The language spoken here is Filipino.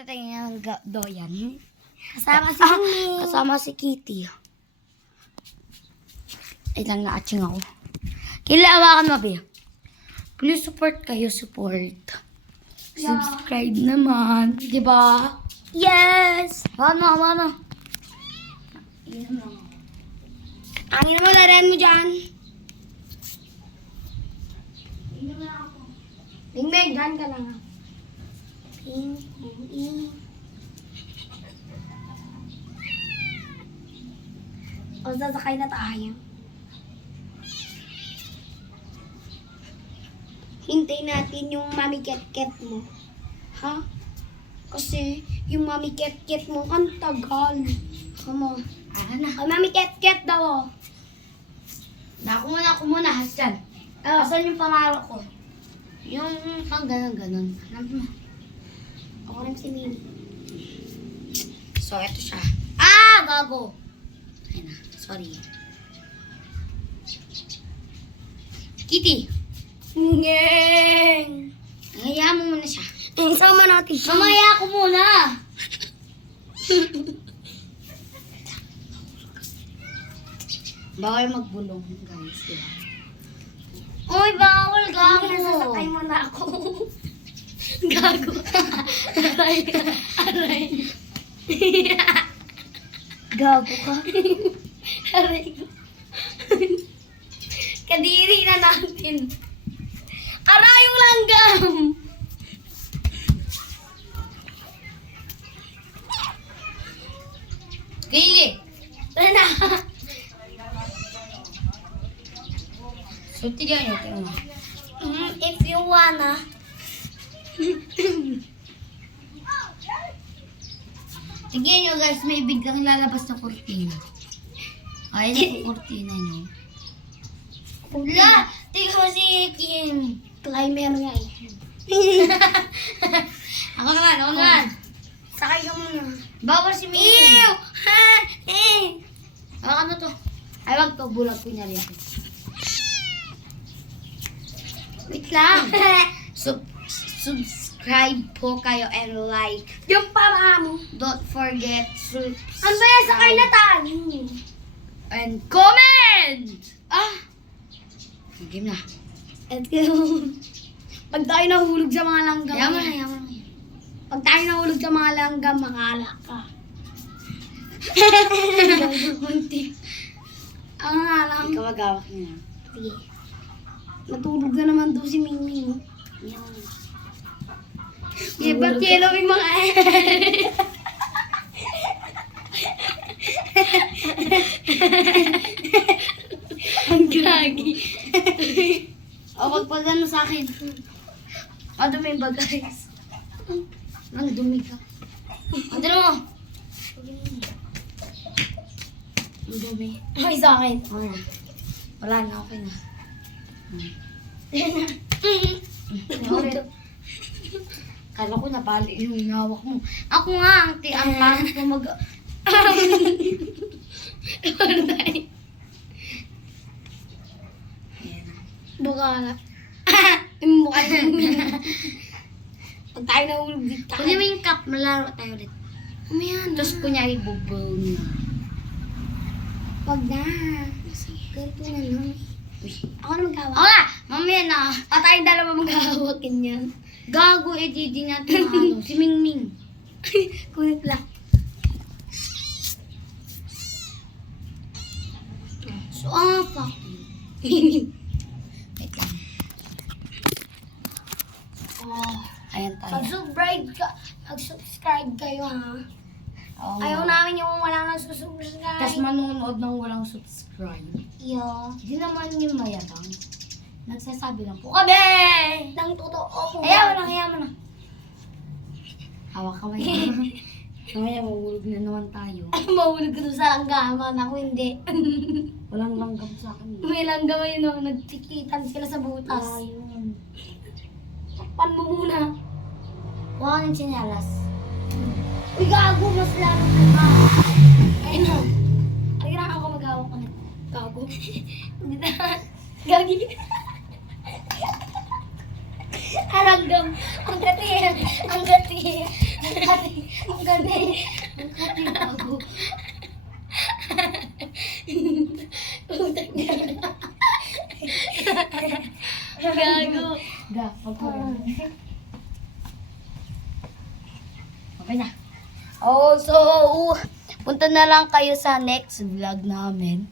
Tatingin ng doyan. Kasama si Mimi. Kasama si Kitty. Ay lang na-atching ako. Kailangan mo, Bea. Please support kayo, support. Subscribe naman. Diba? Yes! Ano? Angin naman, larayan mo dyan. Bing-bing, dyan ka lang. Ping-ping. O, sasakay na tayo. Hintay natin yung mami ket-ket mo. Ha? Kasi yung mami ket-ket mo, ang tagal. Come on. Ay, mami ket-ket daw. Ako muna, Hassan. Asan yung pamalo ko? Yung pang ganon. Alam mo. Ako rin si Mimi. So, eto siya. Gago! Ayun na, sorry. Kitty! Ngeng! Hayaan mo muna siya. Sama natin siya. Mamaya ako muna! Bawal magbulong, guys. Diba? Uy, bawal, gago! Sasakay mo na ako. Gago. Aray. Gago ka. Aray. Kadiri na natin. Aray yung langgam! Gigi! Tara na! So, tigyan nyo, tignan mo. If you wanna. Tignan nyo guys, may biglang lalabas na kurtina. Ay, na kurtina nyo. Wala! Tignan mo si Kim. Climber nga eh. Ako naman. Sakay ka muna. Bawal si Mimi. Ew! Ha! Ano to? Ay, wag to. Bulag ko niya rin. Wait lang. Subscribe po kayo and like. Yung para mo. Don't forget to Ano ba yan? Sakay na tayo. and comment! Game na. Let's go. Pag tayo nahulog sa mga langgam. Yaman na. Pag tayo nahulog sa mga langgam, makala ka. Muntik. Ang alam. Ikaw mag-awak niya. Sige. Natulog na naman doon si Mingming. Yeah, ba't yellow yung mga Ang gagi. Pagpagan mo sa akin. Dumi ba guys? Ang dumi ka. Ano mo? Ang dumi. Ay, sa akin. Wala na, okay na. Kala ko nabali yung hinawak mo. Ako nga, ang pangit ko mag... Bukala. Yung mukha niya. Pag tayo nahulog dito. Kunin mo yung cup, malaro tayo ulit. Umayan. Tapos kunyari bubble na. Wag na. Sige. Ganito na lang. Uy. Ako na magkawak. Ako na! Mamaya na. Tayong dalawa maghahawakin yan. Gago, di natin ano. Si Mingming. Kunit lang. So, fuck you. Wait lang. Ayan tayo. Mag-subscribe kayo ha. Oo. Ayaw namin yung walang nagsusubscribe. Tapos manonood ng walang subscribe. Yo. Hindi naman yung mayabang. Nagsasabi lang po kami! Nang totoo po. Hayaan mo na. Hawak ka maya. Mamaya mahulog na naman tayo. Mahulog ko doon sa langgaman. Ako hindi. Walang langgam sa akin. May langgam yun o. Nagtikitan sila sa butas. Ayun. Takpan mo muna. Kuha ka ng tsinelas. Uy, gago. Mas lalo ka pa. Ayun na. Ay, kailangan ako mag-hawak ka na. Gago. Hindi na. Gagi. Aranggam. Ang gati. Ang gati. Ang galing. Ang galing bago. Gago. Okay na. Oh, so, punta na lang kayo sa next vlog namin.